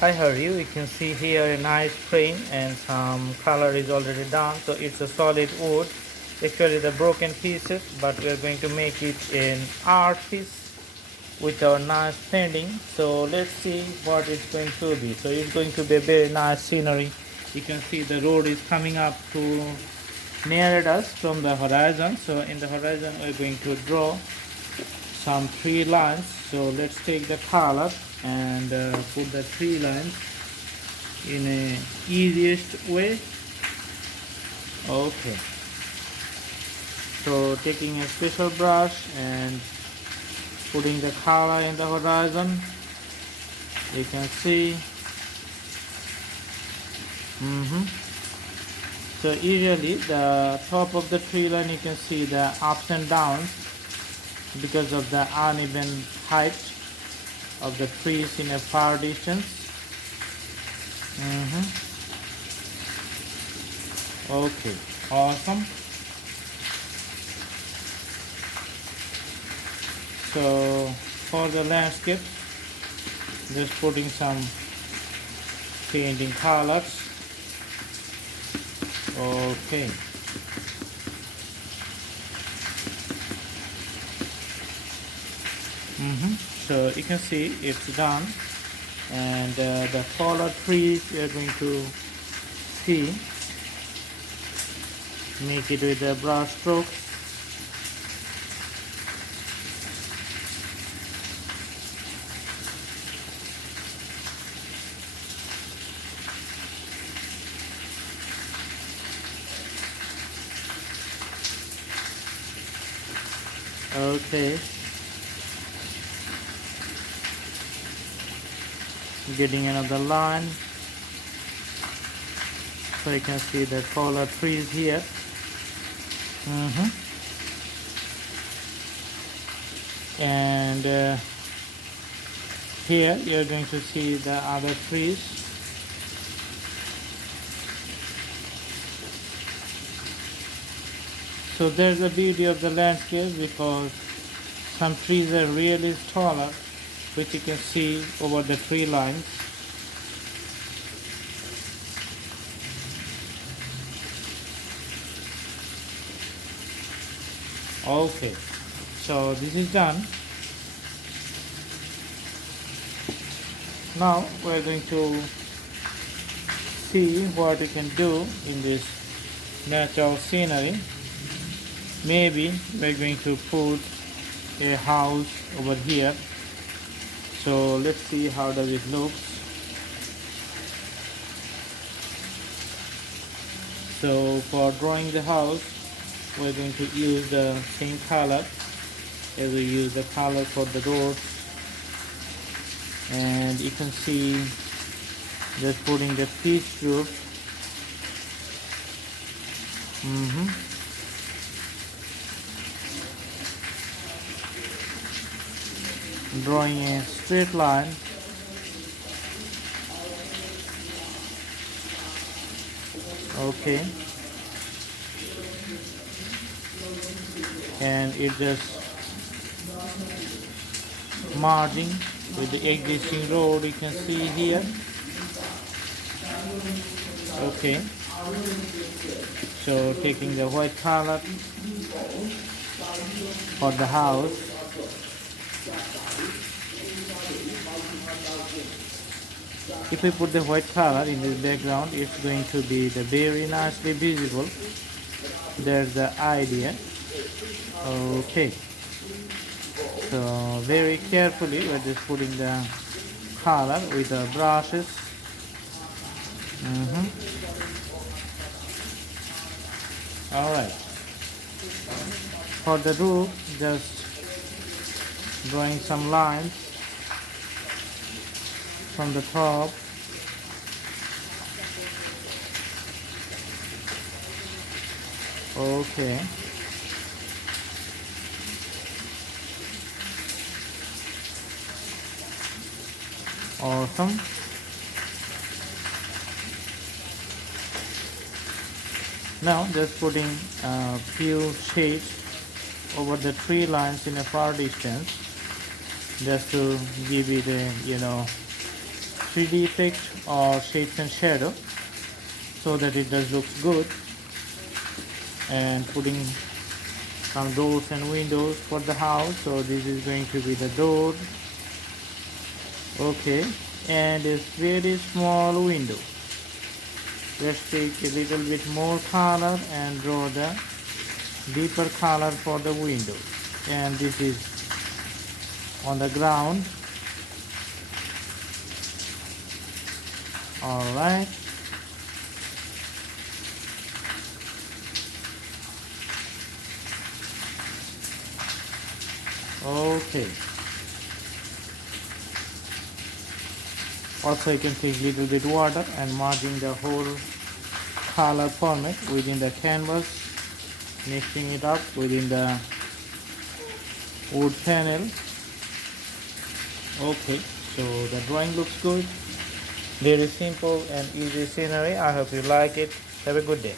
Hi, how are you? You can see here a nice frame and some color is already done. So it's a solid wood. Actually the broken pieces, but we are going to make it an art piece with our nice painting. So let's see what it's going to be. So it's going to be a very nice scenery. You can see the road is coming up to near us from the horizon. So in the horizon we're going to draw some three lines. So let's take the color and put the three lines in a easiest way. Okay, so taking a special brush and putting the color in the horizon, you can see. So usually the top of the tree line, you can see the ups and downs because of the uneven height of the trees in a far distance. Okay, awesome. So for the landscape, just putting some painting colors. Okay. So you can see it's done, and the taller trees we are going to see, make it with the brush strokes. Okay, getting another line, so you can see the taller trees here. And here you're going to see the other trees. So there's the beauty of the landscape, because some trees are really taller, which you can see over the tree lines. Okay, so this is done. Now we're going to see what you can do in this natural scenery. Maybe we're going to put a house over here. So let's see how does it look. So for drawing the house, we're going to use the same color as we use the color for the doors. And you can see just putting the peach roof. Drawing a straight line. Okay, and it just merging with the existing road, you can see here. Okay, so taking the white color for the house. If we put the white color in the background, it's going to be the very nicely visible. There's the idea. Okay, so very carefully we're just putting the color with the brushes. All right, for the roof, just drawing some lines from the top. Okay, awesome. Now just putting a few shades over the tree lines in a far distance, just to give it a 3D effect or shapes and shadow so that it does look good, and putting some doors and windows for the house. So this is going to be the door, okay, and a very small window. Let's take a little bit more color and draw the deeper color for the window, and this is on the ground. All right, okay. Also you can take little bit water and merging the whole color format within the canvas, mixing it up within the wood panel. Okay, so the drawing looks good. Very simple and easy scenery. I hope you like it. Have a good day.